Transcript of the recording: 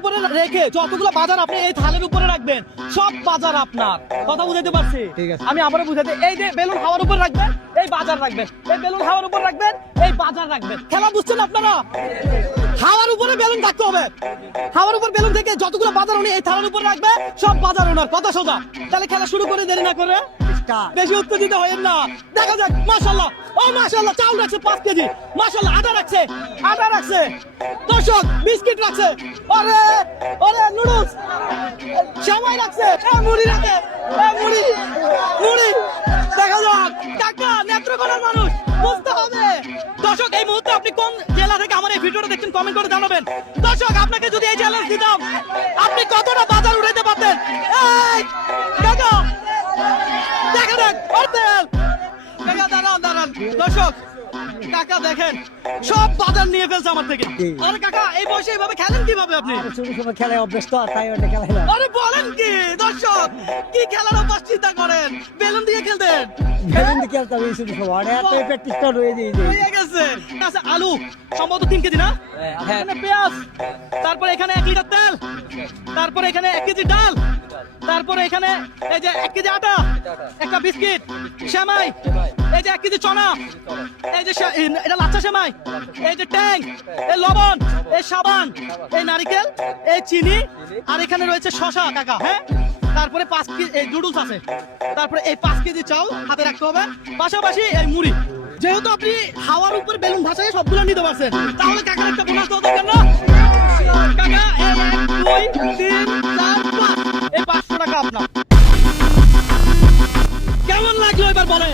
উপরে রেখে যতগুলো বাজার আপনি এই থালের উপরে রাখবেন সব বাজার আপনার। কথা বুঝাতে পারছি? আমি আবারও বুঝাতে, এই যে বেলুন হাওয়ার উপর রাখবেন এই বাজার রাখবেন, এই বেলুন হাওয়ার উপর রাখবেন এই বাজার রাখবেন। খেলা বুঝছেন আপনারা? হাওয়ার উপরে বেলুন থাকতে হবে, হাওয়ার উপর বেলুন থেকে যতগুলো বাজার উনি এই থালার উপর রাখবে সব বাজার ওনার। কথা সোজা। তাহলে খেলা শুরু করে দেরি না করে, বেশি উত্তেজিত হয়েন না। দেখা যাক। মাশাআল্লাহ, ও মাশাআল্লাহ, চাউল রাখছে 5 কেজি, মাশাআল্লাহ, আটা রাখছে, দর্শক বিস্কিট রাখছে, আরে আরে নুডলস, সেমাই রাখছে, মুড়ি রাখে, মুড়ি। দেখা যাক। কাকা নেত্রকোনার মানুষ, বুঝতে হবে। দর্শক, এই মুহূর্তে আপনি কোন জেলা থেকে আমার এই ভিডিওটা দেখছেন কমেন্ট করে জানাবেন। দর্শক, আপনাকে যদি এই চ্যালেঞ্জ দিতাম আপনি কতটা বাজার উঠাইতে পারতেন? এই কাকা দেখা দেখ, কাকা দাঁড়ান। দর্শক, কাকা দেখেন সব বাজার নিয়ে ফেলছে আমার থেকে। আরে কাকা, এই বয়সে এইভাবে খেলেন কিভাবে আপনি? ছোট সময় খেলায় অভ্যস্ত, তাই ওটা খেলায় না। আরে বলেন কি? দর্শক, কি খেলার অভ্যাস চিন্তা করেন? বেলুন দিয়ে খেলতেন? বেলুন দিয়ে খেলতে হবে ছোট সময়, এত প্র্যাকটিসটা রয়ে যায়। হয়ে গেছে। আচ্ছা, আলু সম্ভবত 3 কেজি না? এখানে পেঁয়াজ, তারপরে এখানে 1 লিটার তেল, তারপরে এখানে 1 কেজি ডাল, তারপরে এখানে এই যে 1 কেজি আটা, একটা বিস্কিট, সেমাই, এই যে 1 কেজি চনা, এই যে এটা লাচ্ছা সেমাই, এই যে ট্যাং, এই লবণ, এই সাবান, এই নারকেল, এই চিনি, আর এখানে রয়েছে শসা কাকা। হ্যাঁ, তারপরে 5 কেজি এই নুডলস আছে, তারপরে এই 5 কেজি চাল হাতে রাখতে হবে, পাশাপাশি এই মুড়ি। যেহেতু আপনি হাওয়ার উপর বেলুন ভাসায় সবগুলো নিতে পারছেন, তাহলে কাকার একটা বোনাস দেওয়া দরকার না? কাকা, 1 2 3 4 5, এই 500 টাকা আপনার। কেমন লাগলো এবার বলেন?